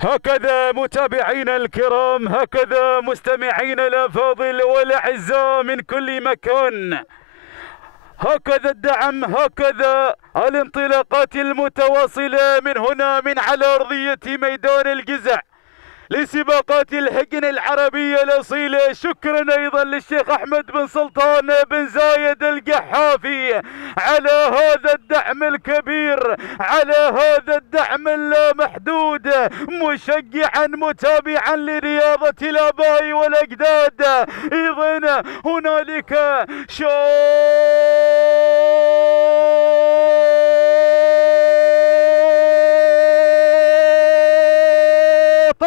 هكذا متابعينا الكرام، هكذا مستمعينا الافاضل والاعزاء من كل مكان، هكذا الدعم، هكذا الانطلاقات المتواصله من هنا من على ارضيه ميدان الجزع لسباقات الحقن العربية الأصيلة. شكرا أيضا للشيخ أحمد بن سلطان بن زايد القحافي على هذا الدعم الكبير، على هذا الدعم اللامحدود، مشجعا متابعا لرياضة الآباء والأجداد. إذن هنالك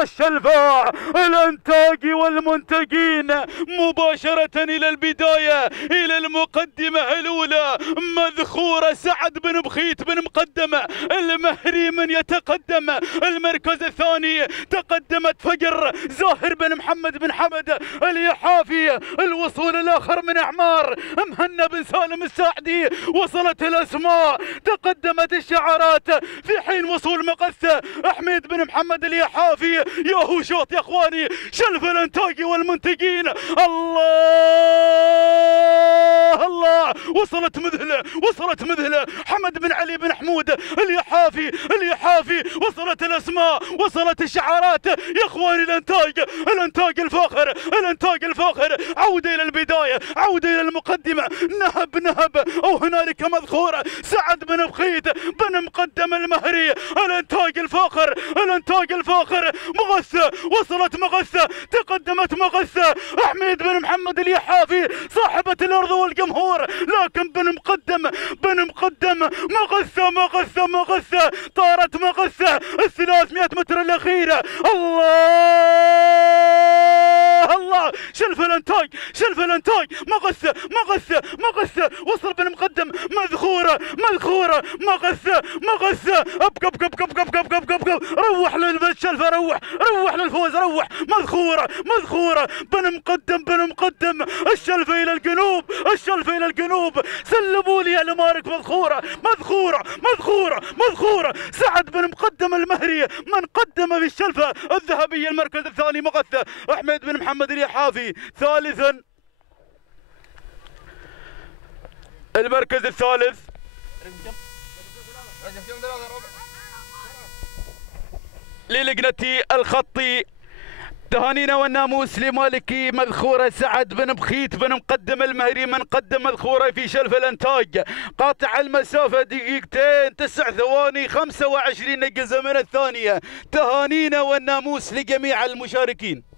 الشلفاء الانتاجي والمنتجين مباشرة إلى البداية، إلى المقدمة الأولى. مذخورة سعد بن بخيت بن مقدمة المهري من يتقدم المركز الثاني. تقدمت فجر زاهر بن محمد بن حمد اليحافي. الوصول الآخر من أعمار مهنا بن سالم الساعدي. وصلت الأسماء، تقدمت الشعارات، في حين وصول مقثة أحمد بن محمد اليحافي. يا هو شوط يا اخواني، شلف الانتاجي والمنتجين. الله الله، وصلت مذهله، وصلت مذهله. حمد بن علي بن حمود اليحافي، اليحافي. وصلت الاسماء، وصلت الشعارات يا اخواني. الانتاج الفاخر، الانتاج الفاخر. عوده الى البدايه، عوده الى المقدمه. نهب او هنالك مذخوره سعد بن بخيت بن مقدم المهري. الانتاج الفاخر، الانتاج الفاخر. مغثة، وصلت مغثة، تقدمت مغثة. أحمد بن محمد اليحافي صاحبة الأرض والجمهور، لكن بن مقدم مغثة مغثة مغثة. طارت مغثة 300 متر الأخيرة. الله الله، شلف الانتاج، شلف الانتاج. مغثة مغثة مغثة. وصل بن مقدم. مذخورة مذخورة. مغثة مغثة. ابقى ابقى ابقى ابقى ابقى ابقى ابقى ابقى. روح للشلفة، روح روح للفوز، روح. مذخورة مذخورة. بن مقدم بن مقدم. الشلفة إلى الجنوب، الشلفة إلى الجنوب. سلموا لي يا المارك. مذخورة مذخورة مذخورة مذخورة. سعد بن مقدم المهري من قدم في الشلفة الذهبية. المركز الثاني مغثة أحمد بن محمد اليحافي. ثالثا المركز الثالث للجنة الخطي. تهانينا والناموس لمالكي مذخورة سعد بن بخيت بن مقدم المهري من قدم مذخورة في شلف الانتاج. قاطع المسافة 2 9 ثواني 25 نقزة من الثانية. تهانينا والناموس لجميع المشاركين.